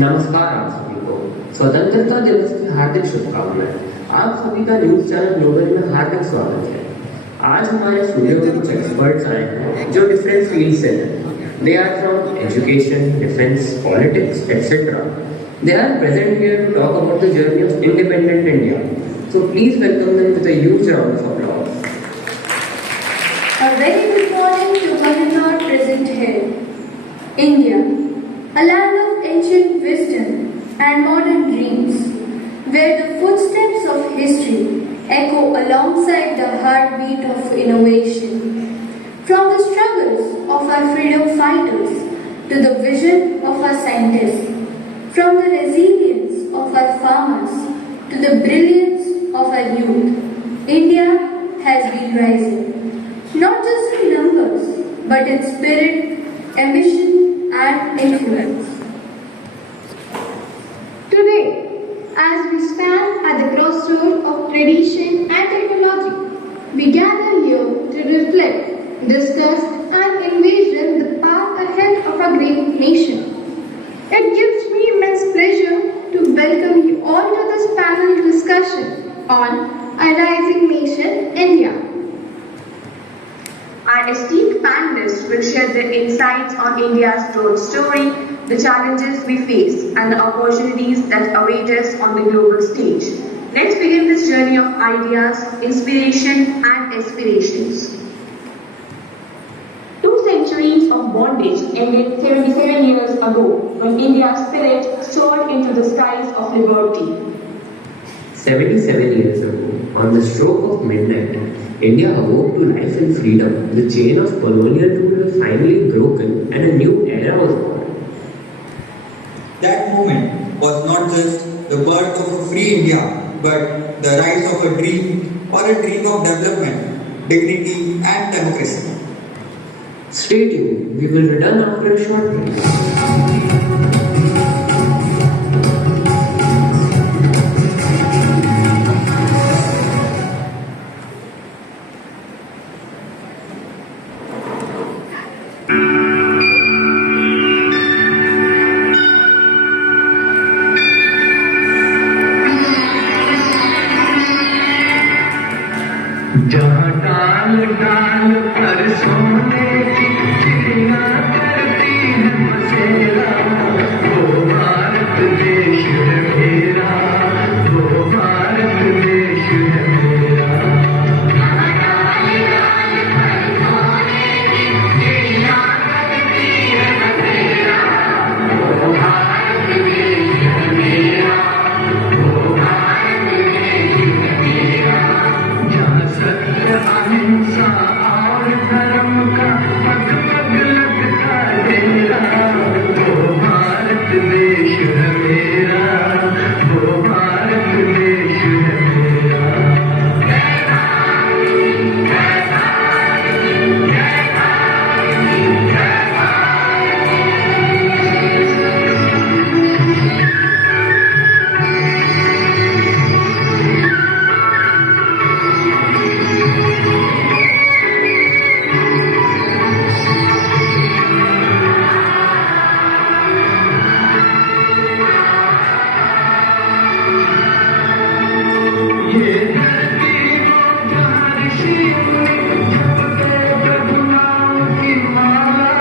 नमस्कार आप सभी को स्वतंत्रता दिवस की हार्दिक शुभकामनाएं। आप सभी का न्यूज चैनल ग्लोबल में हार्दिक स्वागत है। आज हमारे स्टूडियो में कुछ एक्सपर्ट्स आए हैं जो डिफरेंट फील्ड से हैं। They are from education, defence, politics, etc. They are present here to talk about the journey of independent India. So please welcome them with a huge round of applause. A very good morning to one and all present here. India, a land of ancient wisdom and modern dreams, where the footsteps of history echo alongside the heartbeat of innovation. From the struggles of our freedom fighters to the vision of our scientists, from the resilience of our farmers to the brilliance of our youth, India has been rising. Not just in numbers, but in spirit, ambition and influence. Today, as we stand at the crossroad of tradition and technology, we gather here to reflect, discuss and envision the path ahead of our great nation. It gives me immense pleasure to welcome you all to this panel discussion on A Rising Nation, India. Our esteemed panelists will share their insights on India's growth story, the challenges we face, and the opportunities that await us on the global stage. Let's begin this journey of ideas, inspiration, and aspirations. 2 centuries of bondage ended 77 years ago when India's spirit soared into the skies of liberty. 77 years ago, on the stroke of midnight, India awoke to life and freedom. The chain of colonial rule was finally broken and a new era was born. That moment was not just the birth of a free India, but the rise of a dream or a dream of development, dignity and democracy. Stay tuned, we will return after a short break. जहाँ डाल डाल पर सोने की चिड़िया करती है बसेरा, वो भारत देश है मेरा, वो भारत देश है मेरा। जहाँ डाल डाल पर सोने की चिड़िया करती है बसेरा, वो भारत देश है मेरा, वो भारत देश है मेरा। जहाँ सत्य अहिंसा और धर्म का पग पग लगता डेरा, वो भारत देश है मेरा, वो भारत देश है मेरा। जय भारत, जय भारत, जय भारत, जय ये धरती वो जहाँ ऋषि मुनि जपते प्रभुनाम की माला।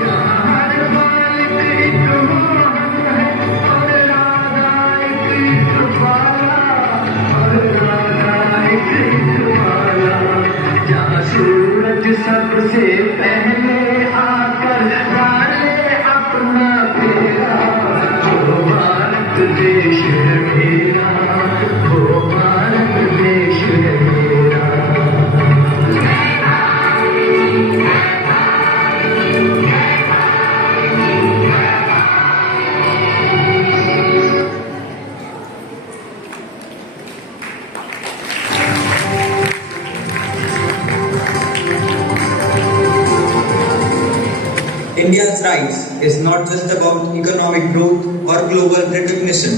जहाँ हर बालक एक मोहन है और राधा एक बाला, और राधा एक बाला। जहाँ सूरज सबसे पहले आकर डाले अपना फेरा, वो भारत देश है मेरा, वो भारत देश है मेरा। जय भारत, जय भारत, जय भारत, जय India's rise is not just about economic growth or global recognition.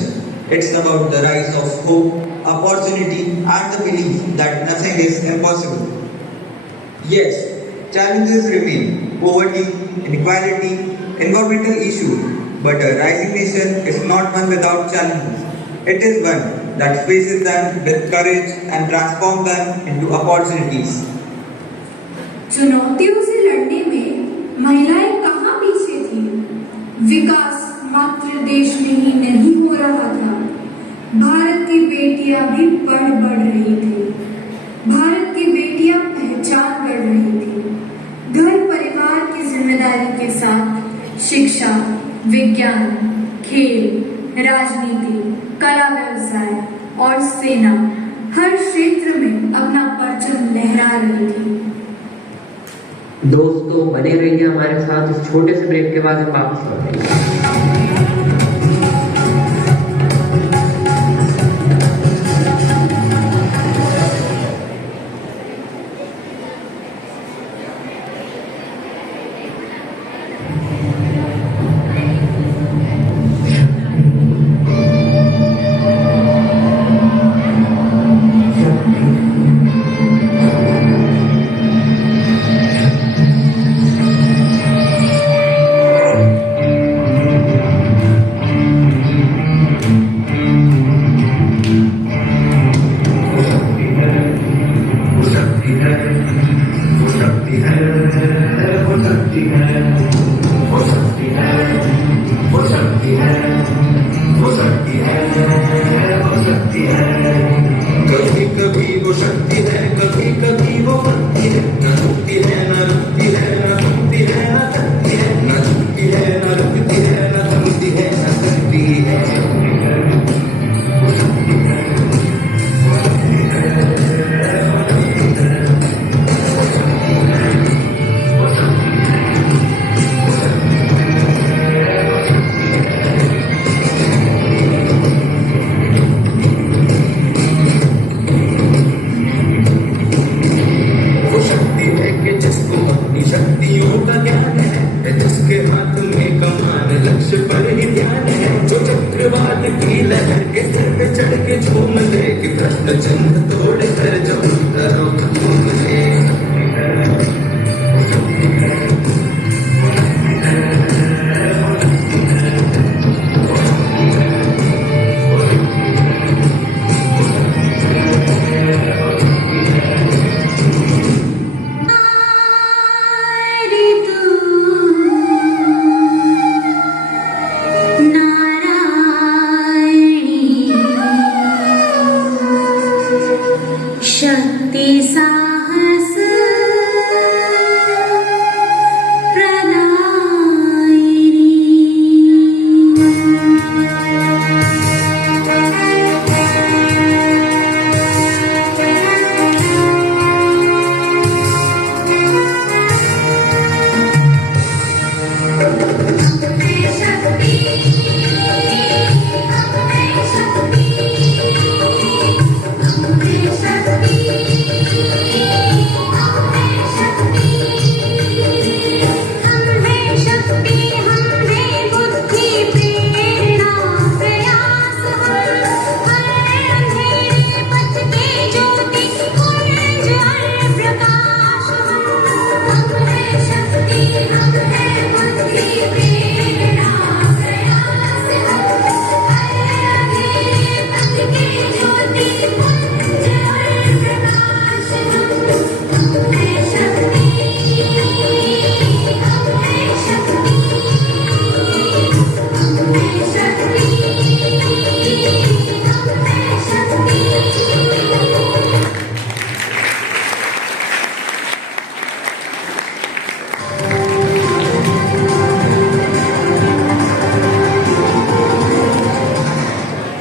It's about the rise of hope, opportunity, and the belief that nothing is impossible. Yes, challenges remain poverty, inequality, environmental issues, but a rising nation is not one without challenges. It is one that faces them with courage and transforms them into opportunities. चुनौतियों से लड़ने में महिलाएं कहाँ पीछे थी? विकास मात्र देश में ही नहीं हो रहा था, भारत की बेटियां भी बढ़ रही थी। भारत की बेटियां पहचान बढ़ रही थी। घर परिवार की जिम्मेदारी के साथ शिक्षा, विज्ञान, खेल, राजनीति, कला, व्यवसाय और सेना हर क्षेत्र में अपना परचम लहरा रही थी। दोस्तों बने रहिए हमारे साथ। इस छोटे से ब्रेक के बाद हम वापस लौटेंगे।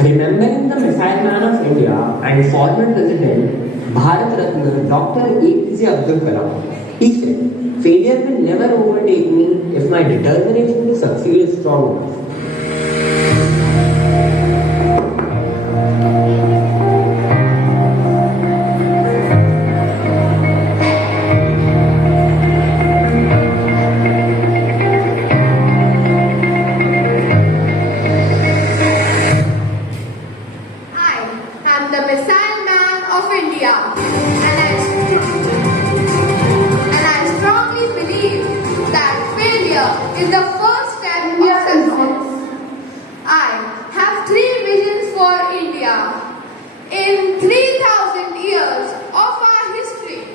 Remembering the missile man of India and former President Bharat Ratna Dr. APJ Abdul Kalam, he said, "Failure will never overtake me if my determination to succeed is strong enough." I am the missile man of India, and I India is the first step of success. I have three visions for India. In 3,000 years of our history,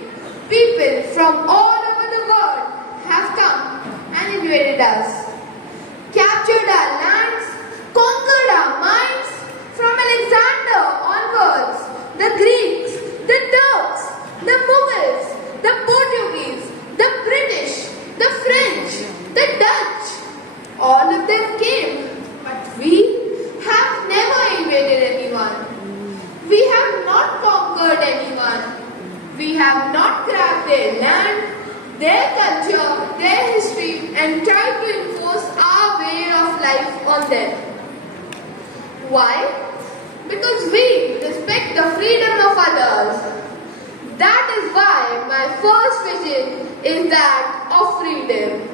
people from all over the world have come and invaded us, captured our lands, conquered our minds. From Alexander onwards, the Greeks, the Turks, the Mughals, the Portuguese, the British, the French, the Dutch, all of them came. But we have never invaded anyone. We have not conquered anyone. We have not grabbed their land, their culture, their history, and tried to enforce our way of life on them. Why? Because we respect the freedom of others. That is why my first vision is that of freedom.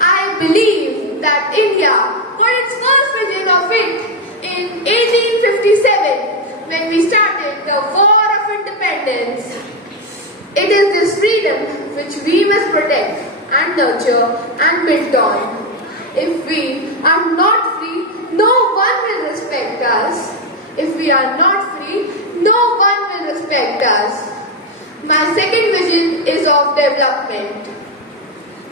I believe that India got its first vision of it in 1857 when we started the War of Independence. It is this freedom which we must protect and nurture and build on. If we are not free, no one will respect us. If we are not free, no one will respect us. My second vision is of development.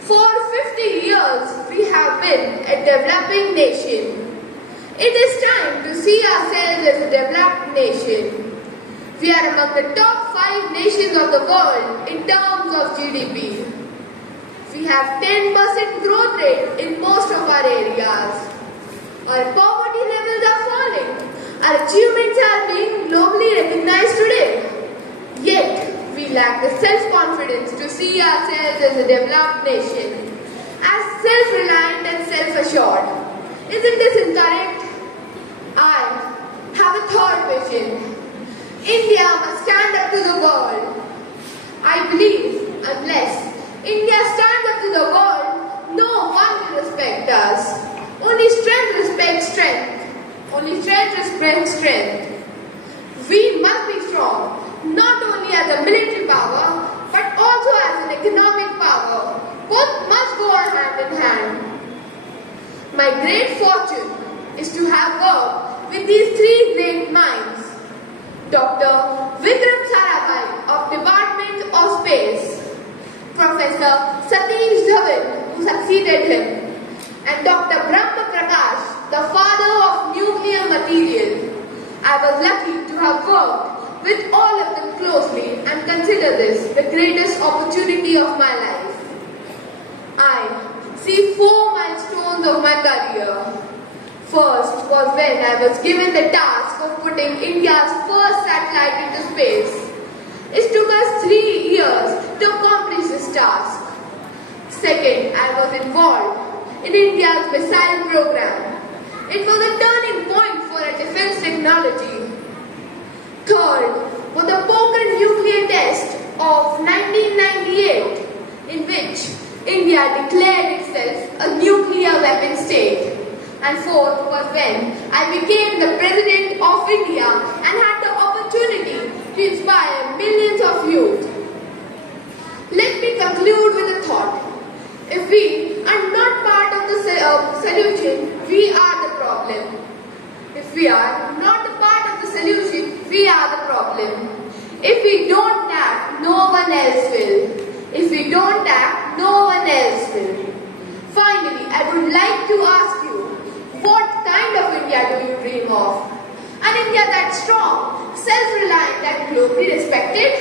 For 50 years, we have been a developing nation. It is time to see ourselves as a developed nation. We are among the top 5 nations of the world in terms of GDP. We have 10% growth rate in most of our areas. Our poverty levels are falling. Our achievements are being globally recognized today. Yet, we lack the self-confidence to see ourselves as a developed nation, as self-reliant and self-assured. Isn't this incorrect? I have a third vision. India must stand up to the world. I believe unless India stands up to the world, no one will respect us. Only strength respects strength. Only strength respects strength. We must be strong, not only as a military power, but also as an economic power. Both must go hand in hand. My great fortune is to have worked with these three great minds. Dr. Vikram Sarabhai of Department of Space, Professor Satish Dhawan, who succeeded him, and Dr. Brahma Prakash, the father of nuclear material. I was lucky to have worked with all of them closely and consider this the greatest opportunity of my life. I see 4 milestones of my career. First was when I was given the task of putting India's first satellite into space. It took us 3 years to accomplish this task. Second, I was involved in India's missile program. It was a turning point for our defense technology. Third was the Pokhran nuclear test of 1998, in which India declared itself a nuclear weapon state. And fourth was when I became the President of India and had the opportunity to inspire millions of youth. Let me conclude with a thought. If we are not part of the solution, we are the problem. If we are not a part of the solution, we are the problem. If we don't act, no one else will. If we don't act, no one else will. Finally, I would like to ask you, what kind of India do you dream of? An India that's strong, self-reliant and globally respected?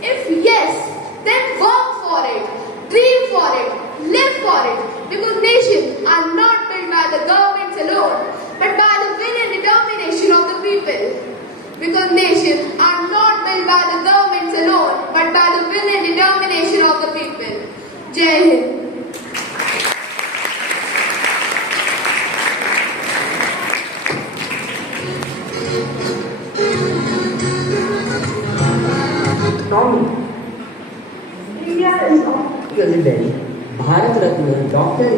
If yes, then work for it, dream for it, live for it, because nations are not built by the governments alone, but by the will and determination of the people. Because nations are not built by the governments alone, but by the will and determination of the people. Jai Hind. India is president Bharat Ratna doctor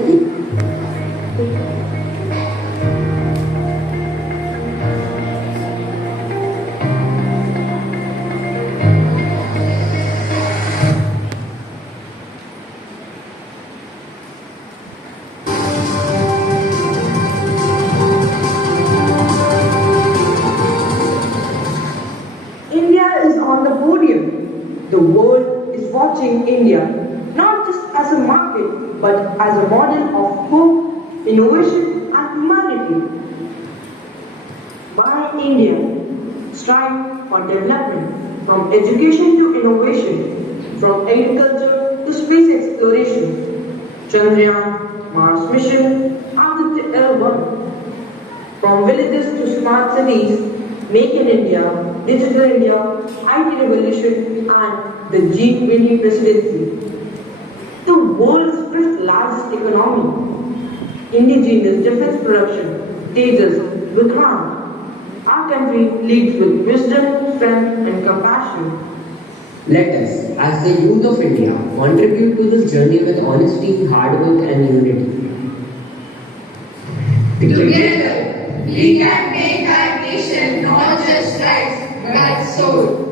as a model of hope, innovation and humanity. My India strive for development from education to innovation, from agriculture to space exploration. Chandrayaan, Mars mission, and the L1. From villages to smart cities, Make in India, Digital India, IT revolution, and the G20 presidency. The world's fifth largest economy, indigenous defense production, teaches with harm. Our country leads with wisdom, strength, and compassion. Let us, as the youth of India, contribute to this journey with honesty, hard work, and unity. Together, we can make our nation not just rise, but soar.